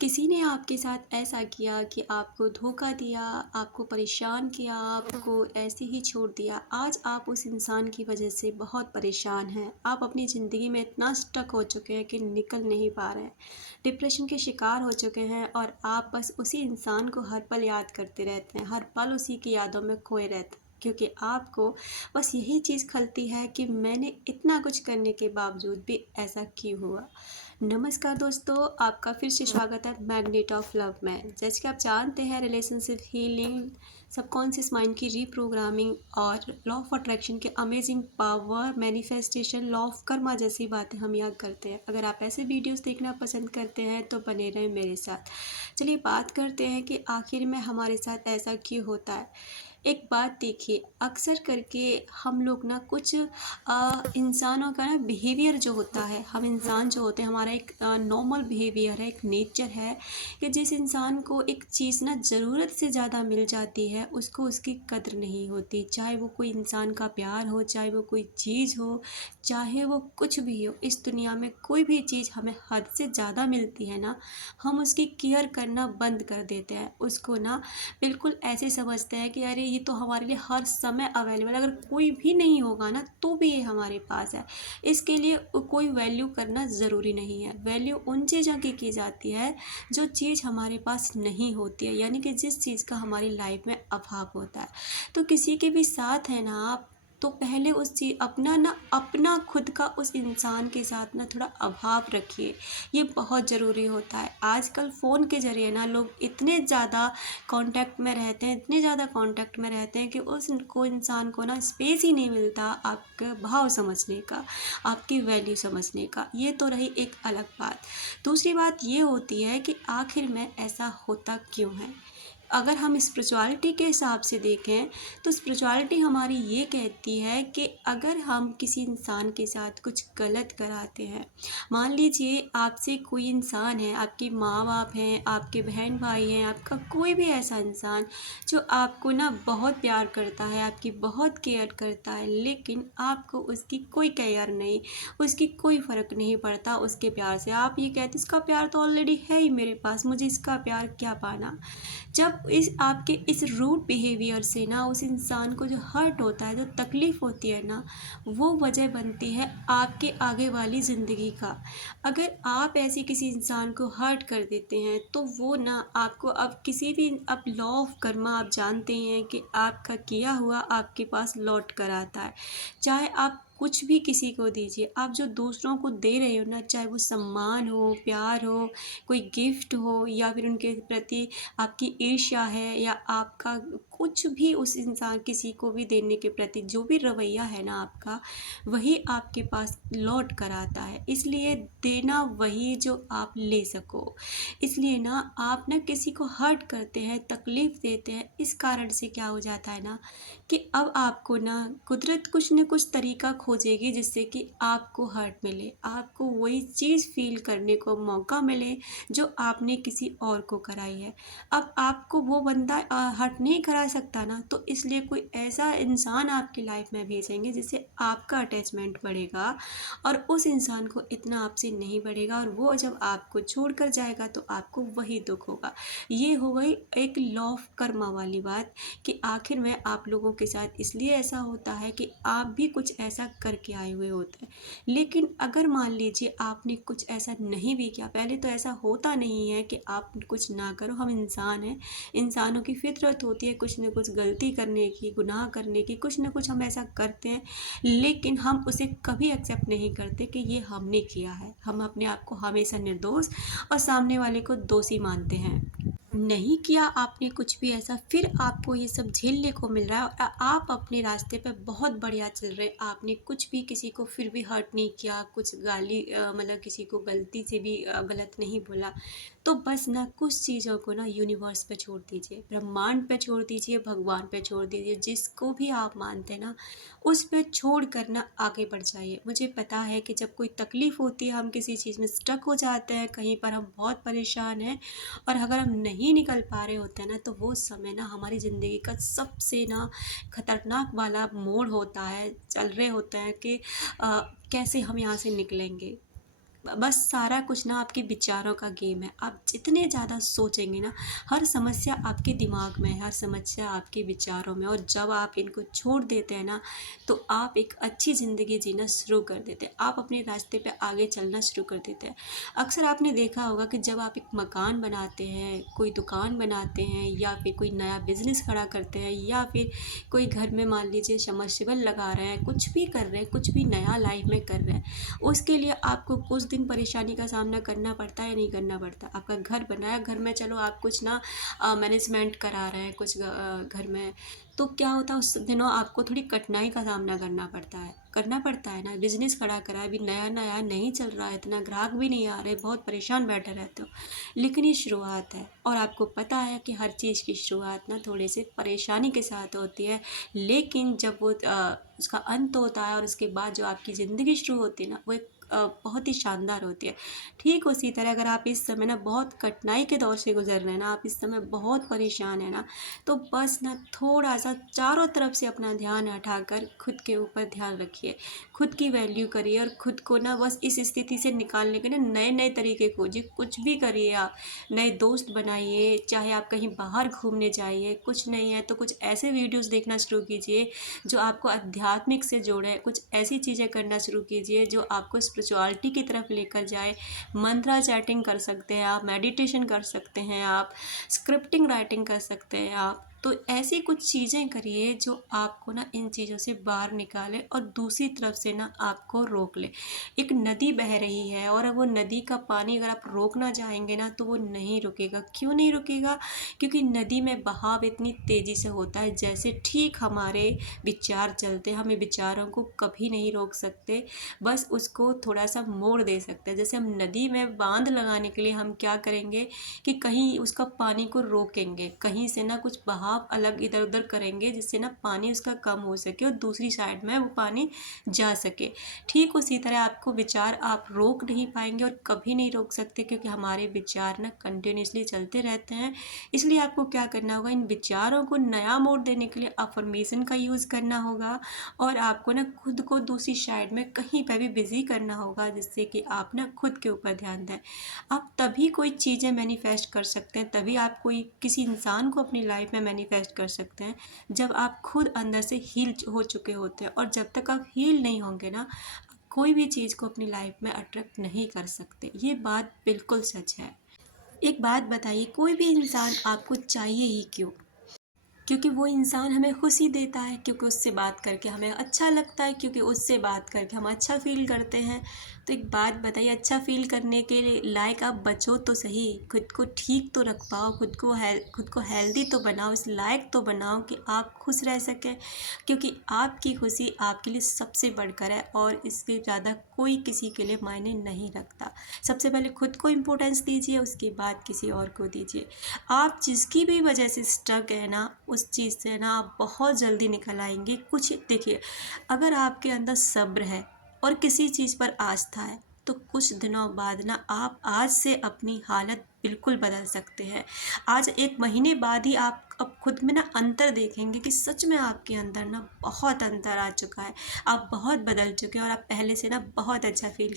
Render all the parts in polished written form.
किसी ने आपके साथ ऐसा किया कि आपको धोखा दिया, आपको परेशान किया, आपको ऐसे ही छोड़ दिया। आज आप उस इंसान की वजह से बहुत परेशान हैं। आप अपनी ज़िंदगी में इतना स्टक हो चुके हैं कि निकल नहीं पा रहे हैं। डिप्रेशन के शिकार हो चुके हैं और आप बस उसी इंसान को हर पल याद करते रहते हैं। हर पल उसी की यादों में खोए रहते हैं। क्योंकि आपको बस यही चीज़ खलती है कि मैंने इतना कुछ करने के बावजूद भी ऐसा क्यों हुआ। नमस्कार दोस्तों, आपका फिर से स्वागत है मैग्नेट ऑफ लव में। जैसे कि आप जानते हैं, रिलेशनशिप हीलिंग, सबकॉन्शियस माइंड की रीप्रोग्रामिंग और लॉ ऑफ अट्रैक्शन के amazing power, manifestation, law of Karma जैसी बातें हम यहाँ करते हैं। अगर आप ऐसे वीडियोस देखना पसंद करते हैं तो बने रहें मेरे साथ। चलिए बात करते हैं कि आखिर में हमारे साथ ऐसा क्यों होता है। एक बात देखिए, अक्सर करके हम लोग ना कुछ इंसानों का ना बिहेवियर जो होता है, हम इंसान जो होते हैं हमारा एक नॉर्मल बिहेवियर है, एक नेचर है कि जिस इंसान को एक चीज़ ना ज़रूरत से ज़्यादा मिल जाती है उसको उसकी कद्र नहीं होती। चाहे वो कोई इंसान का प्यार हो, चाहे वो कोई चीज़ हो, चाहे वो कुछ भी हो। इस दुनिया में कोई भी चीज़ हमें हद से ज़्यादा मिलती है ना, हम उसकी केयर करना बंद कर देते हैं। उसको ना बिल्कुल ऐसे समझते हैं कि अरे ये तो हमारे लिए हर समय अवेलेबल है, अगर कोई भी नहीं होगा ना तो भी ये हमारे पास है। इसके लिए कोई वैल्यू करना ज़रूरी नहीं है। वैल्यू उन चीज़ों की जाती है जो चीज़ हमारे पास नहीं होती है, यानी कि जिस चीज़ का हमारी लाइफ में अभाव होता है। तो किसी के भी साथ है ना आप, तो पहले उस चीज़ अपना खुद का उस इंसान के साथ ना थोड़ा अभाव रखिए। ये बहुत ज़रूरी होता है। आजकल फ़ोन के ज़रिए ना लोग इतने ज़्यादा कांटेक्ट में रहते हैं, इतने ज़्यादा कांटेक्ट में रहते हैं कि उसको इंसान को ना स्पेस ही नहीं मिलता आपका भाव समझने का, आपकी वैल्यू समझने का। ये तो रही एक अलग बात। दूसरी बात ये होती है कि आखिर में ऐसा होता क्यों है। अगर हम स्पिरिचुअलिटी के हिसाब से देखें तो स्पिरिचुअलिटी हमारी ये कहती है कि अगर हम किसी इंसान के साथ कुछ गलत कराते हैं, मान लीजिए आपसे कोई इंसान है, आपके माँ बाप हैं, आपके बहन भाई हैं, आपका कोई भी ऐसा इंसान जो आपको ना बहुत प्यार करता है, आपकी बहुत केयर करता है, लेकिन आपको उसकी कोई केयर नहीं, उसकी कोई फ़र्क नहीं पड़ता उसके प्यार से। आप ये कहते इसका प्यार तो ऑलरेडी है ही मेरे पास, मुझे इसका प्यार क्या पाना। जब इस आपके इस रूड बिहेवियर से ना उस इंसान को जो हर्ट होता है, जो तकलीफ़ होती है ना, वो वजह बनती है आपके आगे वाली ज़िंदगी का। अगर आप ऐसे किसी इंसान को हर्ट कर देते हैं तो वो ना आपको अब किसी भी, अब लॉ ऑफ कर्मा आप जानते ही हैं कि आपका किया हुआ आपके पास लौट कर आता है। चाहे आप कुछ भी किसी को दीजिए, आप जो दूसरों को दे रहे हो ना, चाहे वो सम्मान हो, प्यार हो, कोई गिफ्ट हो, या फिर उनके प्रति आपकी ईर्ष्या है, या आपका कुछ भी उस इंसान किसी को भी देने के प्रति जो भी रवैया है ना आपका, वही आपके पास लौट कर आता है। इसलिए देना वही जो आप ले सको। इसलिए ना आप ना किसी को हर्ट करते हैं, तकलीफ़ देते हैं, इस कारण से क्या हो जाता है ना कि अब आपको ना कुदरत कुछ न कुछ तरीका खोजेगी जिससे कि आपको हर्ट मिले, आपको वही चीज़ फ़ील करने को मौका मिले जो आपने किसी और को कराई है। अब आपको वो बंदा हर्ट नहीं करा सकता ना, तो इसलिए कोई ऐसा इंसान आपकी लाइफ में भेजेंगे जिससे आपका अटैचमेंट बढ़ेगा और उस इंसान को इतना आपसे नहीं बढ़ेगा, और वो जब आपको छोड़कर जाएगा तो आपको वही दुख होगा। ये हो गई एक लॉ ऑफ कर्मा वाली बात कि आखिर में आप लोगों के साथ इसलिए ऐसा होता है कि आप भी कुछ ऐसा करके आए हुए होते हैं। लेकिन अगर मान लीजिए आपने कुछ ऐसा नहीं भी किया, पहले तो ऐसा होता नहीं है कि आप कुछ ना करो, हम इंसान हैं, इंसानों की फितरत होती है कुछ न कुछ गलती करने की, गुनाह करने की, कुछ न कुछ हम ऐसा करते हैं, लेकिन हम उसे कभी एक्सेप्ट नहीं करते कि ये हमने किया है। हम अपने आप को हमेशा निर्दोष और सामने वाले को दोषी मानते हैं। नहीं किया आपने कुछ भी ऐसा, फिर आपको ये सब झेलने को मिल रहा है और आप अपने रास्ते पे बहुत बढ़िया चल रहे हैं। आपने कुछ भी किसी को फिर भी हर्ट नहीं किया, कुछ गाली मतलब किसी को गलती से भी गलत नहीं बोला। तो बस ना कुछ चीज़ों को ना यूनिवर्स पे छोड़ दीजिए, ब्रह्मांड पे छोड़ दीजिए, भगवान पे छोड़ दीजिए, जिसको भी आप मानते हैं ना उस पे छोड़ कर ना आगे बढ़ जाइए। मुझे पता है कि जब कोई तकलीफ़ होती है, हम किसी चीज़ में स्टक हो जाते हैं, कहीं पर हम बहुत परेशान हैं, और अगर हम नहीं निकल पा रहे होते हैं ना, तो वो समय ना हमारी ज़िंदगी का सबसे ना खतरनाक वाला मोड़ होता है। चल रहे होते हैं कि कैसे हम यहाँ से निकलेंगे। बस सारा कुछ ना आपके विचारों का गेम है। आप जितने ज़्यादा सोचेंगे ना, हर समस्या आपके दिमाग में है, हर समस्या आपके विचारों में, और जब आप इनको छोड़ देते हैं ना, तो आप एक अच्छी ज़िंदगी जीना शुरू कर देते हैं। आप अपने रास्ते पे आगे चलना शुरू कर देते हैं। अक्सर आपने देखा होगा कि जब आप एक मकान बनाते हैं, कोई दुकान बनाते हैं, या फिर कोई नया बिज़नेस खड़ा करते हैं, या फिर कोई घर में मान लीजिए समरसेबल लगा रहे हैं, कुछ भी कर रहे हैं, कुछ भी नया लाइफ में कर रहे हैं, उसके लिए आपको कुछ दिन परेशानी का सामना करना पड़ता है या नहीं करना पड़ता। आपका घर बनाया, घर में चलो आप कुछ ना मैनेजमेंट करा रहे हैं कुछ घर में, तो क्या होता है उस दिनों आपको थोड़ी कठिनाई का सामना करना पड़ता है ना। बिजनेस खड़ा करा है, अभी नया नया नहीं चल रहा है, इतना ग्राहक भी नहीं आ रहे, बहुत परेशान बैठे रहते हो, लेकिन ये शुरुआत है और आपको पता है कि हर चीज़ की शुरुआत ना थोड़े से परेशानी के साथ होती है, लेकिन जब वो उसका अंत होता है और उसके बाद जो आपकी ज़िंदगी शुरू होती है ना, वो एक बहुत ही शानदार होती है। ठीक उसी तरह अगर आप इस समय ना बहुत कठिनाई के दौर से गुजर रहे हैं ना, आप इस समय बहुत परेशान हैं ना, तो बस ना थोड़ा सा चारों तरफ से अपना ध्यान हटाकर खुद के ऊपर ध्यान रखिए, खुद की वैल्यू करिए, और खुद को ना बस इस स्थिति से निकालने के ना नए नए तरीके खोजिए। कुछ भी करिए आप, नए दोस्त बनाइए, चाहे आप कहीं बाहर घूमने जाइए, कुछ नहीं है तो कुछ ऐसे वीडियोज़ देखना शुरू कीजिए जो आपको आध्यात्मिक से जोड़े, कुछ ऐसी चीज़ें करना शुरू कीजिए जो आपको स्पिरिचुअलिटी की तरफ लेकर जाए। मंत्रा चैटिंग कर सकते हैं आप, मेडिटेशन कर सकते हैं आप, स्क्रिप्टिंग राइटिंग कर सकते हैं आप। तो ऐसी कुछ चीज़ें करिए जो आपको ना इन चीज़ों से बाहर निकाले और दूसरी तरफ से ना आपको रोक ले। एक नदी बह रही है और वो नदी का पानी अगर आप रोकना चाहेंगे ना, तो वो नहीं रुकेगा। क्यों नहीं रुकेगा? क्योंकि नदी में बहाव इतनी तेज़ी से होता है, जैसे ठीक हमारे विचार चलते हैं, हमें विचारों को कभी नहीं रोक सकते, बस उसको थोड़ा सा मोड़ दे सकते हैं। जैसे हम नदी में बांध लगाने के लिए हम क्या करेंगे कि कहीं उसका पानी को रोकेंगे, कहीं से ना कुछ बहाव अलग इधर उधर करेंगे, जिससे ना पानी उसका कम हो सके और दूसरी साइड में वो पानी जा सके। ठीक उसी तरह आपको विचार आप रोक नहीं पाएंगे और कभी नहीं रोक सकते, क्योंकि हमारे विचार ना कंटिन्यूसली चलते रहते हैं। इसलिए आपको क्या करना होगा, इन विचारों को नया मोड़ देने के लिए अफर्मेशन का यूज़ करना होगा, और आपको ना खुद को दूसरी साइड में कहीं पर भी बिजी करना होगा, जिससे कि आप ना खुद के ऊपर ध्यान दें। आप तभी कोई चीज़ें मैनिफेस्ट कर सकते हैं, तभी आप कोई किसी इंसान को अपनी लाइफ में मैनिफेस्ट कर सकते हैं, जब आप खुद अंदर से हील हो चुके होते हैं। और जब तक आप हील नहीं होंगे ना, कोई भी चीज़ को अपनी लाइफ में अट्रैक्ट नहीं कर सकते। ये बात बिल्कुल सच है। एक बात बताइए, कोई भी इंसान आपको चाहिए ही क्यों? क्योंकि वो इंसान हमें खुशी देता है, क्योंकि उससे बात करके हमें अच्छा लगता है, क्योंकि उससे बात करके हम अच्छा फ़ील करते हैं। तो एक बात बताइए, अच्छा फ़ील करने के लायक आप बचो तो सही, खुद को ठीक तो रख पाओ, खुद को हेल्दी तो बनाओ, इस लायक तो बनाओ कि आप खुश रह सकें, क्योंकि आपकी खुशी आपके लिए सबसे बढ़कर है और इससे ज़्यादा कोई किसी के लिए मायने नहीं रखता। सबसे पहले खुद को इम्पोर्टेंस दीजिए, उसके बाद किसी और को दीजिए। आप जिसकी भी वजह से स्टक है ना, उस चीज़ से ना आप बहुत जल्दी निकल आएंगे। कुछ देखिए, अगर आपके अंदर सब्र है और किसी चीज़ पर आस्था है, तो कुछ दिनों बाद ना आप आज से अपनी हालत बिल्कुल बदल सकते हैं। आज 1 महीने बाद ही आप अब खुद में ना अंतर देखेंगे कि सच में आपके अंदर ना बहुत अंतर आ चुका है। आप बहुत बदल चुके हैं और आप पहले से ना बहुत अच्छा फ़ील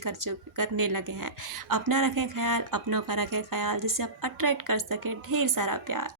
करने लगे हैं। अपना रखें ख़्याल, अपनों का रखें ख़्याल, जिससे आप अट्रैक्ट कर सकें ढेर सारा प्यार।